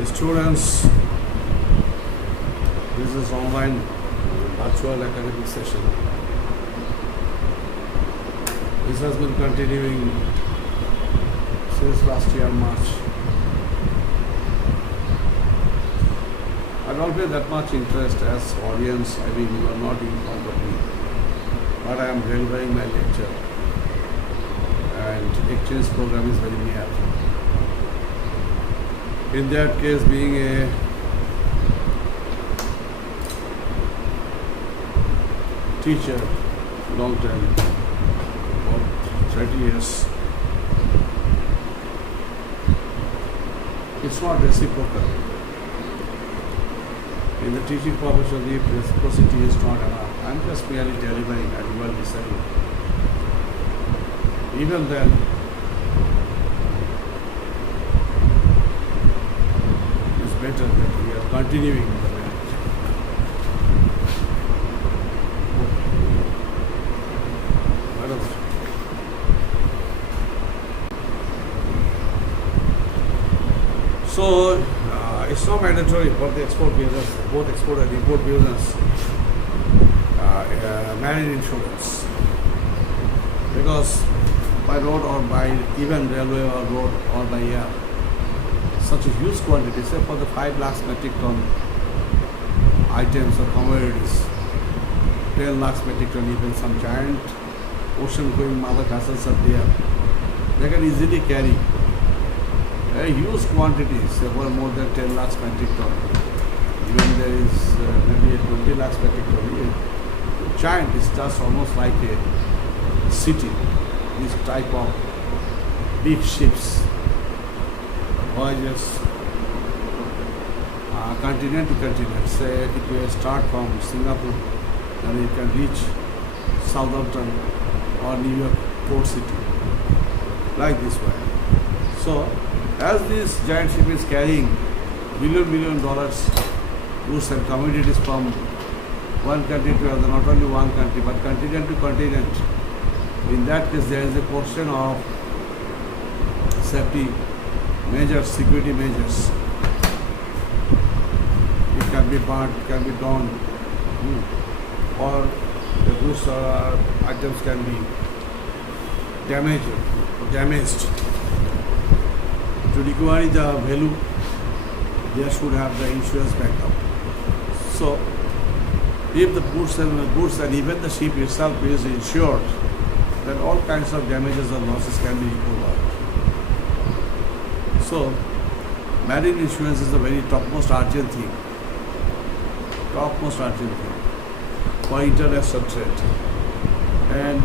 The students, this is online virtual academic session. This has been continuing since last year March. I don't pay that much interest as audience. I mean, you are not in front of me, but I am delivering my lecture, and exchange program is very near. In that case, being a teacher long time, about 30 years, it's not reciprocal. In the teaching profession, the reciprocity is not enough. I'm just merely delivering and you are listening. Even then, it's better that we are continuing the marriage. So, it's not mandatory for the export business, both export and import business, marine insurance. Because by road or by even railway or road or by air, such a huge quantity, say for the 5 lakhs metric ton items or commodities, 10 lakhs metric ton, even some giant ocean going mother vessels are there, they can easily carry a huge quantities, for more than 10 lakhs metric ton. Even there is maybe 20 lakhs metric ton. Giant is just almost like a city. This type of big ships, voyages, continent to continent. Say it will start from Singapore and it can reach Southampton or New York port city, like this way. So, as this giant ship is carrying billion dollars goods and commodities from one country to another, not only one country but continent to continent, in that case there is a portion of safety measures, security measures. It can be burnt, it can be done, or the goods or items can be damaged. To recover the value, they should have the insurance backup. So, if the goods and even the ship itself is insured, then all kinds of damages or losses can be recovered. So, marine insurance is the very topmost urgent thing for international trade. And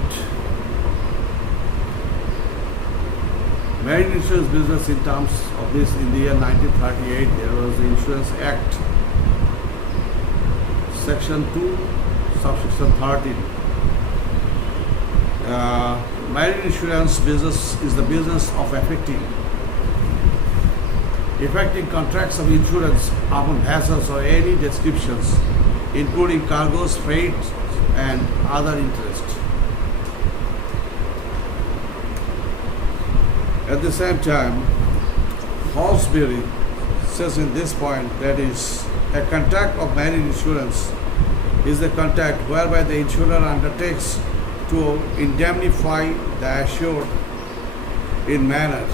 marine insurance business, in terms of this, in the year 1938, there was the Insurance Act, Section 2, Subsection 13. Marine insurance business is the business of effecting contracts of insurance upon vessels or any descriptions, including cargoes, freight, and other interests. At the same time, Halsbury says in this point, that is, a contract of marine insurance is a contract whereby the insurer undertakes to indemnify the assured in manner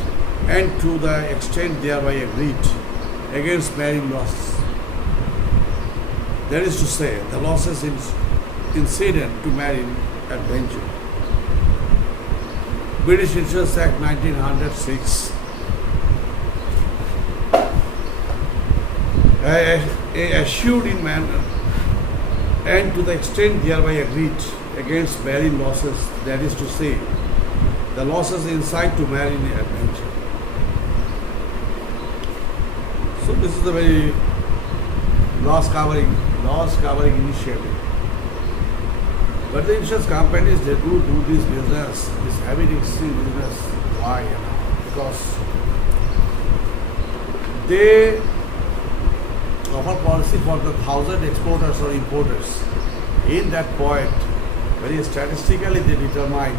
and to the extent thereby agreed against marine losses. That is to say, the losses incident to marine adventure. British Insurance Act 1906. Assured in manner and to the extent thereby agreed against marine losses, that is to say, the losses inside to marine adventure. So this is a very loss covering initiative. But the insurance companies, they do this business, this heavy risky business. Why? Because they offer policy for the 1,000 exporters or importers. In that point, very statistically they determine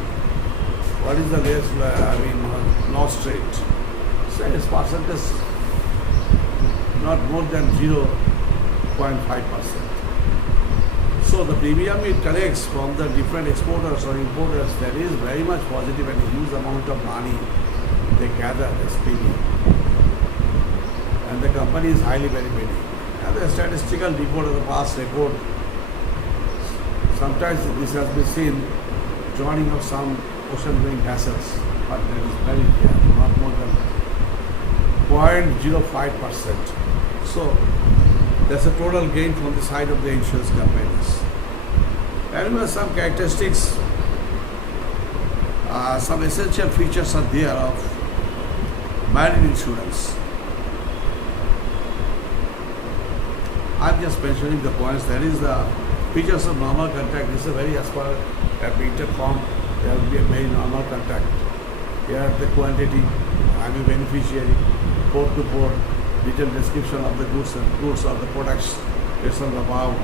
what is the loss rate. So it's percentage not more than 0.5%. So the premium it collects from the different exporters or importers, that is very much positive, and a huge amount of money they gather as premium. And the company is highly benefiting. And the statistical report of the past report, sometimes this has been seen joining of some ocean-going vessels, but that is very rare, not more than 0.05%. So there's a total gain from the side of the insurance companies. And some characteristics, some essential features are there of marine insurance. I'm just mentioning the points. There is the features of normal contract. This is very, as per a printed form, there will be a very normal contract. Here the quantity, I'm a beneficiary, port to port, detailed description of the goods of the products, it's all about.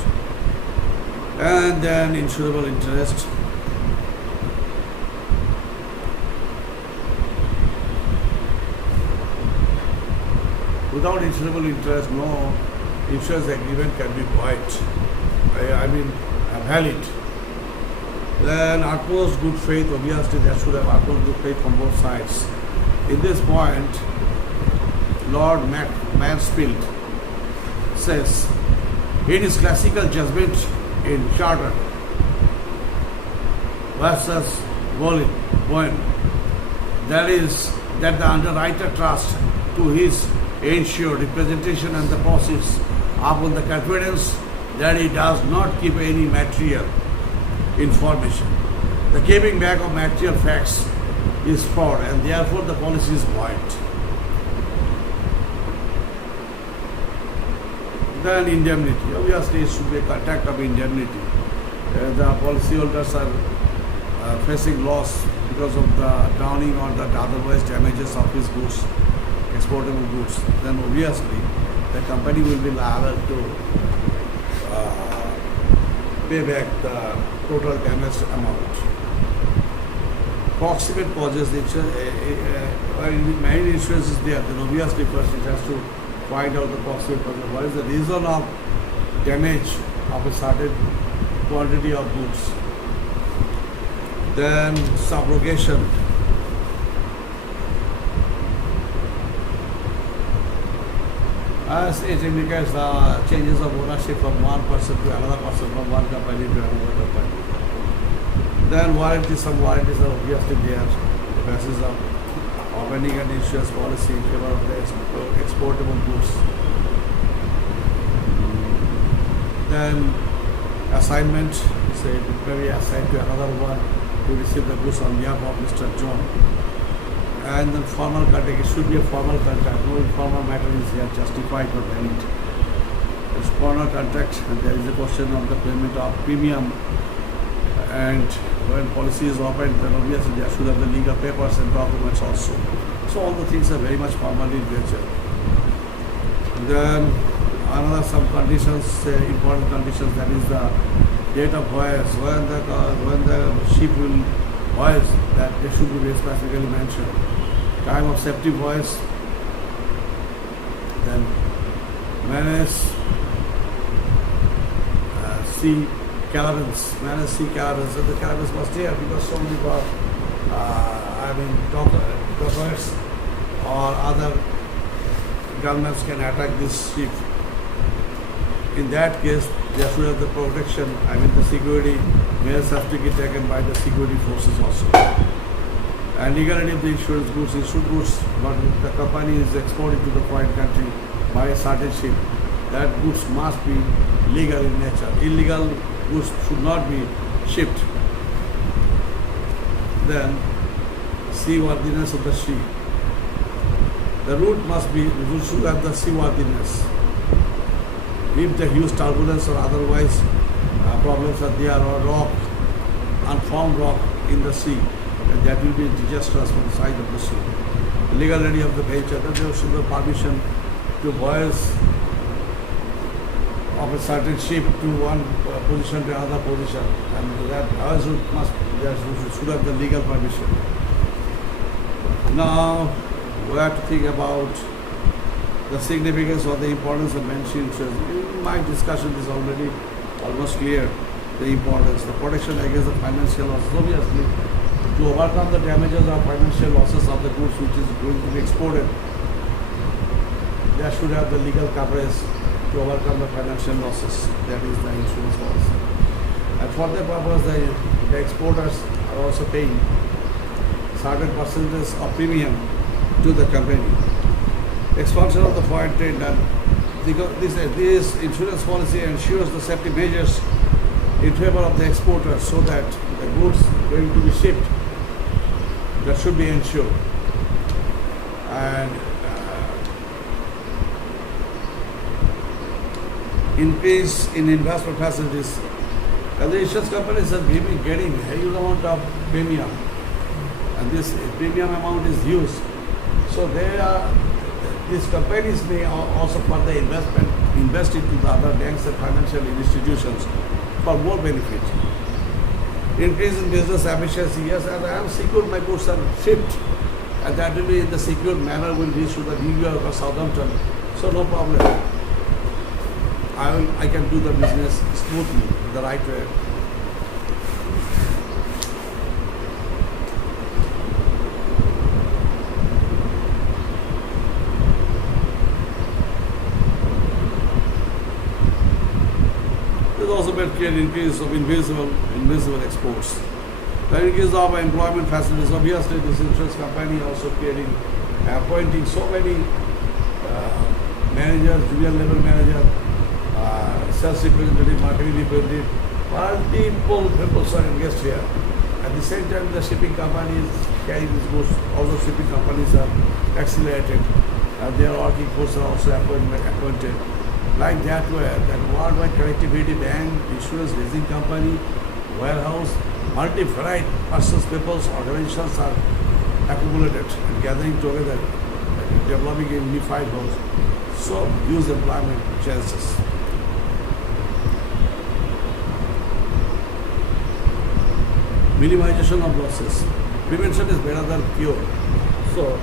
And then insurable interest. Without insurable interest, no insurance agreement can be void. Valid. Then utmost good faith, obviously there should have utmost good faith from both sides. In this point, Lord Mansfield says, in his classical judgment in Charter versus Bowen, that is that the underwriter trusts to his insured representation and the process upon the confidence that he does not keep any material information. The keeping back of material facts is fraud, and therefore the policy is void. Then indemnity. Obviously, it should be a contract of indemnity. The policyholders are facing loss because of the drowning or the otherwise damages of his goods, exportable goods. Then obviously, the company will be liable to pay back the total damage amount. Proximate causes, marine insurance is there, then obviously first it has to find out the proximate causes. What is the reason of damage of a certain quantity of goods? Then subrogation. As it indicates the changes of ownership from one person to another person, from one company to another company. Then warranties, some warranties are obviously there. The basis of opening an insurance policy in favor of the exportable goods. Then assignment, say it may be assigned to another one to receive the goods on behalf of Mr. John. And then formal contract, it should be a formal contract. No informal matter is here justified or valid. It's formal contract, and there is a question of the payment of premium. And when policy is opened, then obviously there should have the legal papers and documents also. So all the things are very much formal in nature. Then another some conditions, important conditions, that is the date of voyage, when the ship will voyage, that they should be very specifically mentioned. Time of safety voyage, then manage sea caravans, and the caravans must here because so many dockers or other gunmen can attack this ship. In that case, there should have the protection, the security measures have to be taken by the security forces also. And legality of the insurance goods, issued goods, but if the company is exporting to the foreign country by a certain ship, that goods must be legal in nature. Illegal goods should not be shipped. Then, seaworthiness of the ship. The route should have the seaworthiness. If the huge turbulence or otherwise problems are there, or unformed rock in the sea, that will be disastrous for the side of the sea. The legality of the venture, that there should be permission to voyage of a certain ship to one position to another position, and that should have the legal permission. Now we have to think about the significance or the importance of banshee insurance. In my discussion is already almost clear. The importance, the protection against the financial losses. Obviously, to overcome the damages or financial losses of the goods which is going to be exported, they should have the legal coverage to overcome the financial losses. That is the insurance policy. And for that purpose, the exporters are also paying certain percentages of premium to the company. Expansion of the foreign trade done. This insurance policy ensures the safety measures in favor of the exporter so that the goods going to be shipped, that should be ensured. And increase in investment facilities. And the insurance companies are getting a huge amount of premium, and this premium amount is huge. So these companies may also further invest into the other banks and financial institutions for more benefit. Increase in business efficiency. Yes, and I am secure my goods are shipped, and that will be in the secure manner will reach to the New York or Southampton. So no problem. I can do the business smoothly, the right way. There's also been clear increase of invisible exports. The increase of employment facilities. Obviously, this insurance company also creating, appointing so many managers, junior level manager, sales representative, marketing representative, multiple people are engaged here. At the same time, the shipping companies carrying these goods, all the shipping companies are accelerated. Their working force are also appointed. Like that way, that worldwide connectivity bank, insurance, leasing company, warehouse, multi-varied persons, peoples, organizations are accumulated and gathering together, developing a unified house. So, use employment chances. Minimization of losses. Prevention is better than cure. So,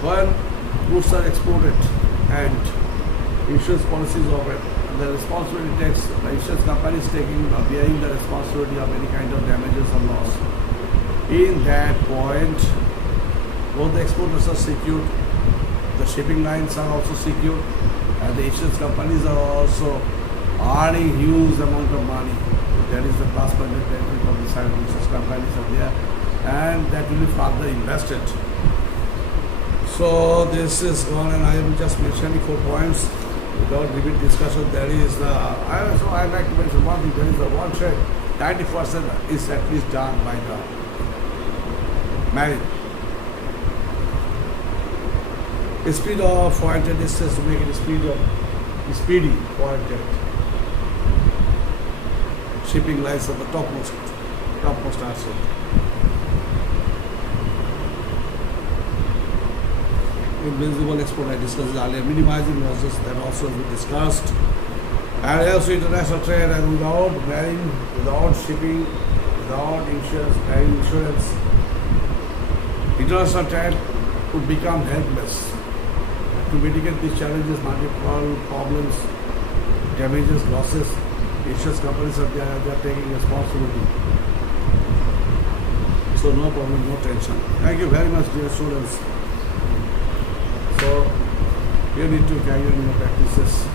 when goods are exported and insurance policies operate, the responsibility takes, the insurance company is bearing the responsibility of any kind of damages or loss. In that point, both the exporters are secured, the shipping lines are also secured, and the insurance companies are also earning huge amount of money. That is the plus point benefit of the side insurance companies are there, and that will be further invested. So this is gone, and I am just mentioning 4 points without repeat discussion. There is I like to mention one thing. There is the one trade, 90% is at least done by the marine. The speed of foreign trade is to make it speedy foreign trade. Shipping lines are the topmost asset. Invisible export I discussed earlier, minimizing losses, that also we discussed. And also international trade, and without marine, without shipping, without insurance, marine insurance, international trade would become helpless. To mitigate these challenges, multiple problems, damages, losses, insurance companies are there, they are taking responsibility. So no problem, no tension. Thank you very much, dear students. So you need to carry on your practices.